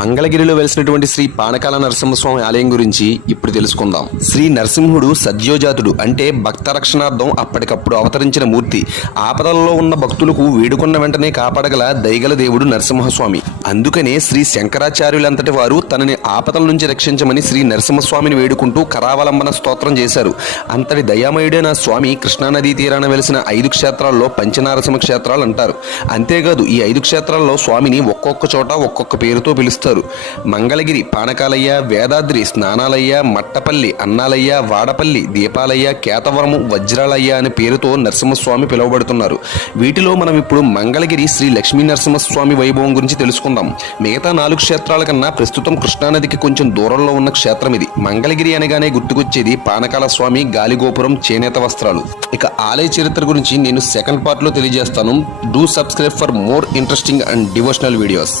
మంగళగిరిలో వెలిసినటువంటి శ్రీ పానకాల నరసింహస్వామి ఆలయం గురించి ఇప్పుడు తెలుసుకుందాం. శ్రీ నరసింహుడు సద్యోజాతుడు, అంటే భక్త రక్షణార్థం అప్పటికప్పుడు అవతరించిన మూర్తి. ఆపదలలో ఉన్న భక్తులకు వేడుకున్న వెంటనే కాపాడగల దయగల దేవుడు నరసింహస్వామి. అందుకనే శ్రీ శంకరాచార్యులంతటి వారు తనని ఆపదల నుంచి రక్షించమని శ్రీ నరసింహస్వామిని వేడుకుంటూ కరావలంబన స్తోత్రం చేశారు. అంతటి దయామయుడైన స్వామి కృష్ణానదీ తీరాన వెలిసిన 5 క్షేత్రాల్లో పంచనారసింహ క్షేత్రాలు అంటారు. అంతేకాదు ఈ 5 క్షేత్రాల్లో స్వామిని ఒక్కొక్క చోట ఒక్కొక్క పేరుతో పిలుస్తారు. మంగళగిరి పానకాలయ్య, వేదాద్రి స్నానాలయ్య, మట్టపల్లి అన్నాలయ్య, వాడపల్లి దీపాలయ్య, కేతవరము వజ్రాలయ్య అనే పేరుతో నరసింహస్వామి పిలువబడుతున్నారు. వీటిలో మనం ఇప్పుడు మంగళగిరి శ్రీ లక్ష్మీ నరసింహస్వామి వైభవం గురించి తెలుసుకుందాం. మిగతా 4 క్షేత్రాల కన్నా ప్రస్తుతం కృష్ణానదికి కొంచెం దూరంలో ఉన్న క్షేత్రం ఇది. మంగళగిరి అనగానే గుర్తుకొచ్చేది పానకాల స్వామి, గాలిగోపురం, చేనేత వస్త్రాలు. ఇక ఆలయ చరిత్ర గురించి నేను సెకండ్ పార్ట్ లో తెలియజేస్తాను. Do subscribe for more interesting and devotional videos.